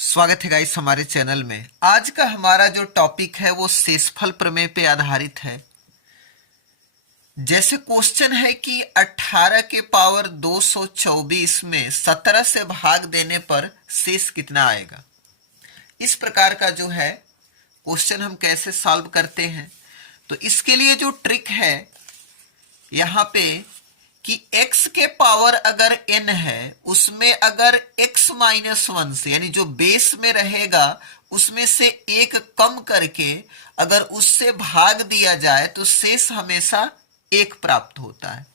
स्वागत है गाइस हमारे चैनल में। आज का हमारा जो टॉपिक है वो शेषफल प्रमेय पे आधारित है। जैसे क्वेश्चन है कि 18 के पावर 224 में 17 से भाग देने पर शेष कितना आएगा। इस प्रकार का जो है क्वेश्चन हम कैसे सॉल्व करते हैं, तो इसके लिए जो ट्रिक है यहाँ पे कि x के पावर अगर n है, उसमें अगर x माइनस 1 से यानी जो बेस में रहेगा उसमें से एक कम करके अगर उससे भाग दिया जाए तो शेष हमेशा एक प्राप्त होता है।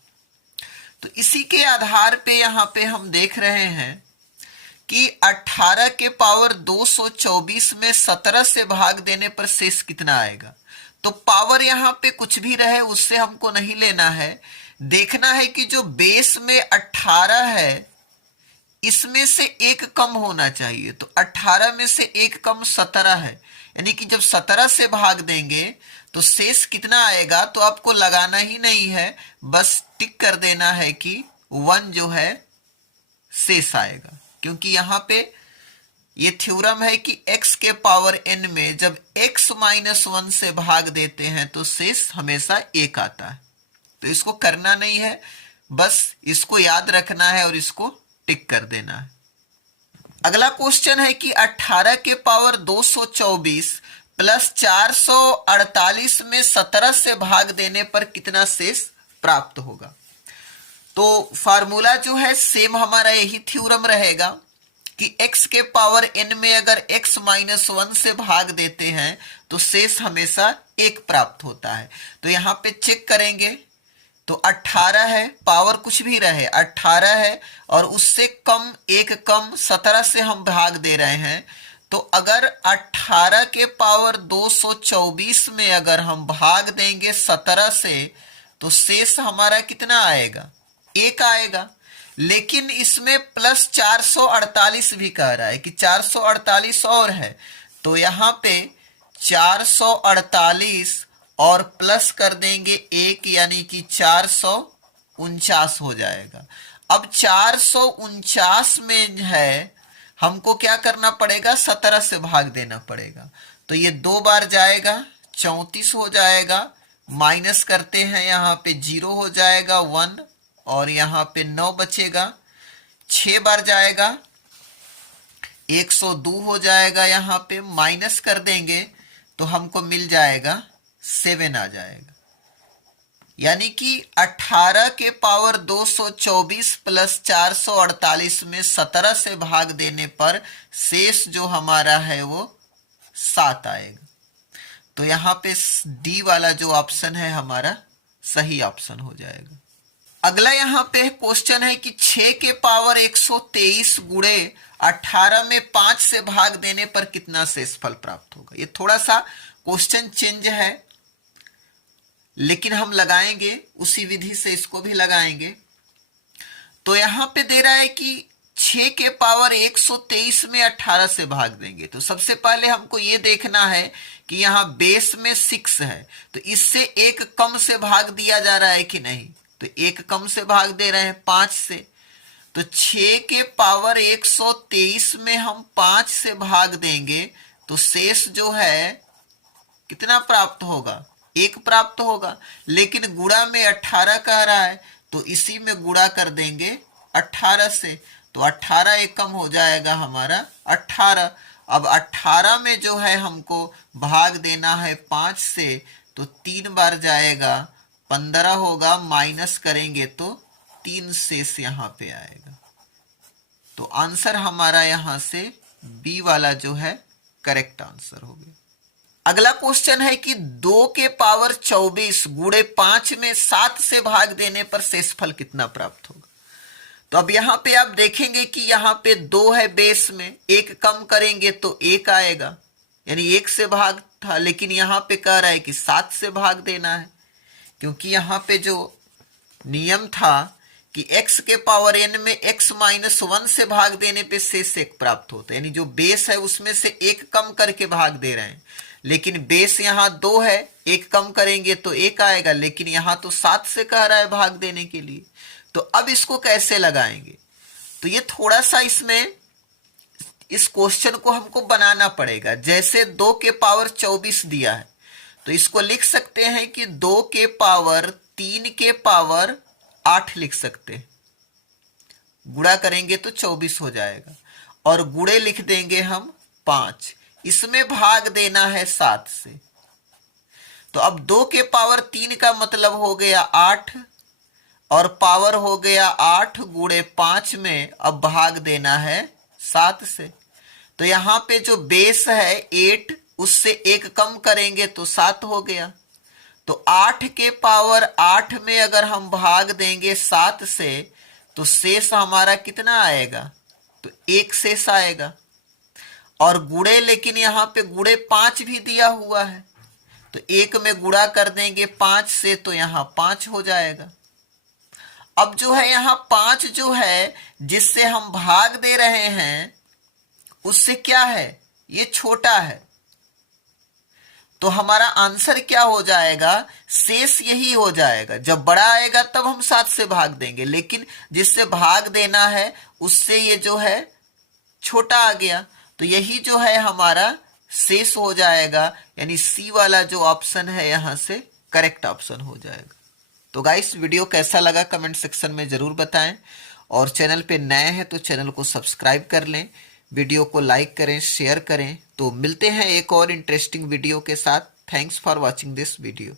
तो इसी के आधार पे यहाँ पे हम देख रहे हैं कि 18 के पावर 224 में 17 से भाग देने पर शेष कितना आएगा। तो पावर यहाँ पे कुछ भी रहे उससे हमको नहीं लेना है, देखना है कि जो बेस में 18 है इसमें से एक कम होना चाहिए। तो 18 में से एक कम 17 है, यानी कि जब 17 से भाग देंगे तो शेष कितना आएगा। तो आपको लगाना ही नहीं है, बस टिक कर देना है कि 1 जो है शेष आएगा, क्योंकि यहाँ पे ये थ्योरम है कि x के पावर n में जब x माइनस 1 से भाग देते हैं तो शेष हमेशा एक आता है। तो इसको करना नहीं है, बस इसको याद रखना है और इसको टिक कर देना है। अगला क्वेश्चन है कि 18 के पावर 224 प्लस 448 में 17 से भाग देने पर कितना शेष प्राप्त होगा। तो फार्मूला जो है सेम हमारा यही थ्योरम रहेगा कि x के पावर n में अगर x माइनस 1 से भाग देते हैं तो शेष हमेशा एक प्राप्त होता है। तो यहाँ पे चेक करेंगे तो 18 है, पावर कुछ भी रहे 18 है और उससे कम एक कम 17 से हम भाग दे रहे हैं। तो अगर 18 के पावर 224 में अगर हम भाग देंगे 17 से तो शेष हमारा कितना आएगा, एक आएगा। लेकिन इसमें प्लस 448 भी कह रहा है कि 448 और है, तो यहाँ पे 448 और प्लस कर देंगे एक, यानी कि 449 हो जाएगा। अब 449 में है हमको क्या करना पड़ेगा, 17 से भाग देना पड़ेगा। तो ये 2 बार जाएगा 34 हो जाएगा, माइनस करते हैं यहाँ पे 0 हो जाएगा 1 और यहाँ पे 9 बचेगा। 6 बार जाएगा 102 हो जाएगा, यहाँ पे माइनस कर देंगे तो हमको मिल जाएगा 7 आ जाएगा। यानी कि 18 के पावर 224 प्लस 448 में 17 से भाग देने पर शेष जो हमारा है वो 7 आएगा। तो यहाँ पे डी वाला जो ऑप्शन है हमारा सही ऑप्शन हो जाएगा। अगला यहाँ पे क्वेश्चन है कि 6 के पावर 123 गुणे 18 में 5 से भाग देने पर कितना शेषफल प्राप्त होगा। ये थोड़ा सा क्वेश्चन चेंज है, लेकिन हम लगाएंगे उसी विधि से इसको भी लगाएंगे। तो यहाँ पे दे रहा है कि 6 के पावर 123 में 18 से भाग देंगे। तो सबसे पहले हमको ये देखना है कि यहाँ बेस में 6 है, तो इससे एक कम से भाग दिया जा रहा है कि नहीं। तो एक कम से भाग दे रहे हैं 5 से। तो 6 के पावर 123 में हम 5 से भाग देंगे तो शेष जो है कितना प्राप्त होगा, एक प्राप्त होगा। लेकिन गुणा में 18 कह रहा है तो इसी में गुणा कर देंगे 18 से। तो 18 एक कम हो जाएगा हमारा 18। अब 18 में जो है हमको भाग देना है 5 से, तो 3 बार जाएगा 15 होगा, माइनस करेंगे तो 3 शेष यहाँ पे आएगा। तो आंसर हमारा यहाँ से बी वाला जो है करेक्ट आंसर हो गया। अगला क्वेश्चन है कि 2 के पावर 24 गुणे 5 में 7 से भाग देने पर शेषफल कितना प्राप्त होगा। तो अब यहाँ पे आप देखेंगे कि यहाँ पे 2 है बेस में, एक कम करेंगे तो 1 आएगा, यानी 1 से भाग था। लेकिन यहाँ पे कह रहा है कि 7 से भाग देना है, क्योंकि यहाँ पे जो नियम था कि x के पावर n में x माइनस 1 से भाग देने पे शेष एक प्राप्त होता है, यानी जो बेस है उसमें से एक कम करके भाग दे रहे हैं। लेकिन बेस यहाँ 2 है, एक कम करेंगे तो 1 आएगा, लेकिन यहाँ तो 7 से कह रहा है भाग देने के लिए। तो अब इसको कैसे लगाएंगे, तो ये थोड़ा सा इसमें इस क्वेश्चन को हमको बनाना पड़ेगा। जैसे 2 के पावर 24 दिया है तो इसको लिख सकते हैं कि 2 के पावर 3 के पावर 8 लिख सकते हैं। गुणा करेंगे तो 24 हो जाएगा और गुणे लिख देंगे हम 5। इसमें भाग देना है 7 से। तो अब 2 के पावर 3 का मतलब हो गया 8 और पावर हो गया 8 गुणे 5 में अब भाग देना है 7 से। तो यहां पे जो बेस है 8 उससे 1 कम करेंगे तो 7 हो गया। तो 8 के पावर 8 में अगर हम भाग देंगे 7 से तो शेष हमारा कितना आएगा? तो 1 शेष आएगा। और गुणे, लेकिन यहां पे गुणे 5 भी दिया हुआ है तो 1 में गुणा कर देंगे 5 से तो यहां 5 हो जाएगा। अब जो है यहां 5 जो है जिससे हम भाग दे रहे हैं उससे क्या है, ये छोटा है। तो हमारा आंसर क्या हो जाएगा? शेष यही हो जाएगा। जब बड़ा आएगा तब हम 7 से भाग देंगे, लेकिन जिससे भाग देना है उससे ये जो है छोटा आ गया। तो यही जो है हमारा शेष हो जाएगा, यानी सी वाला जो ऑप्शन है यहां से करेक्ट ऑप्शन हो जाएगा। तो गाइस, वीडियो कैसा लगा कमेंट सेक्शन में जरूर बताएं और चैनल पे नए हैं तो चैनल को सब्सक्राइब कर लें, वीडियो को लाइक करें, शेयर करें। तो मिलते हैं एक और इंटरेस्टिंग वीडियो के साथ। Thanks for watching this video.